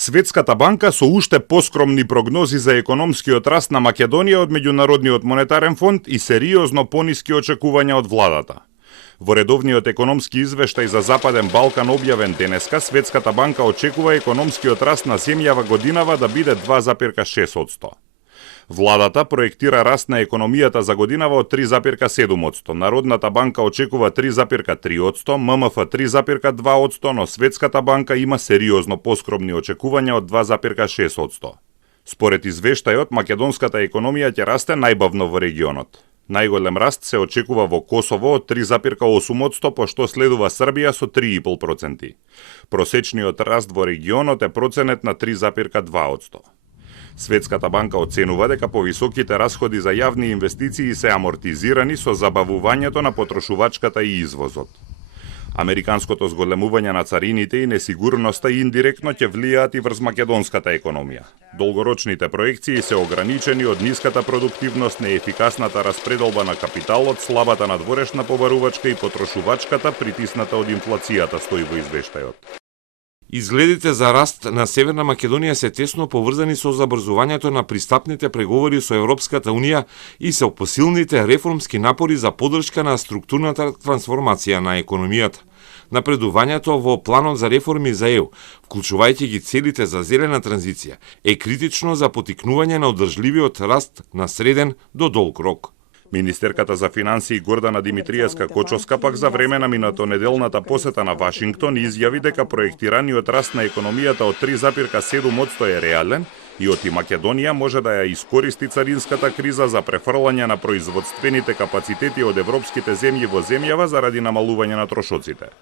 Светската банка со уште поскромни прогнози за економскиот раст на Македонија од Меѓународниот монетарен фонд и сериозно пониски очекувања од владата. Во редовниот економски извештај за Западен Балкан објавен денеска, Светската банка очекува економскиот раст на земјава годинава да биде 2,6%. Владата проектира раст на економијата за годинава од 3,7%. Народната банка очекува 3,3%, ММФ 3,2%, но Светската банка има сериозно поскромни очекувања од 2,6%. Според извештајот, македонската економија ќе расте најбавно во регионот. Најголем раст се очекува во Косово од 3,8%, пошто следува Србија со 3,5%. Просечниот раст во регионот е проценет на 3,2%. Светската банка оценува дека повисоките расходи за јавни инвестиции се амортизирани со забавувањето на потрошувачката и извозот. Американското зголемување на царините и несигурноста индиректно ќе влијаат и врз македонската економија. Долгорочните проекции се ограничени од ниската продуктивност, неефикасната распределба на капиталот, слабата надворешна побарувачка и потрошувачката притисната од инфлацијата, стои во извештајот. Изгледите за раст на Северна Македонија се тесно поврзани со забрзувањето на пристапните преговори со Европската Унија и со посилните реформски напори за поддршка на структурната трансформација на економијата. Напредувањето во планот за реформи за ЕУ, вклучувајќи ги целите за зелена транзиција, е критично за потикнување на одржливиот раст на среден до долг рок. Министерката за финансии Гордана Димитриевска-Кочовска пак за време на минатонеделната посета на Вашингтон изјави дека проектираниот раст на економијата од 3,7% е реален и оти Македонија може да ја искористи царинската криза за префрлање на производствените капацитети од европските земји во земјава заради намалување на трошоците.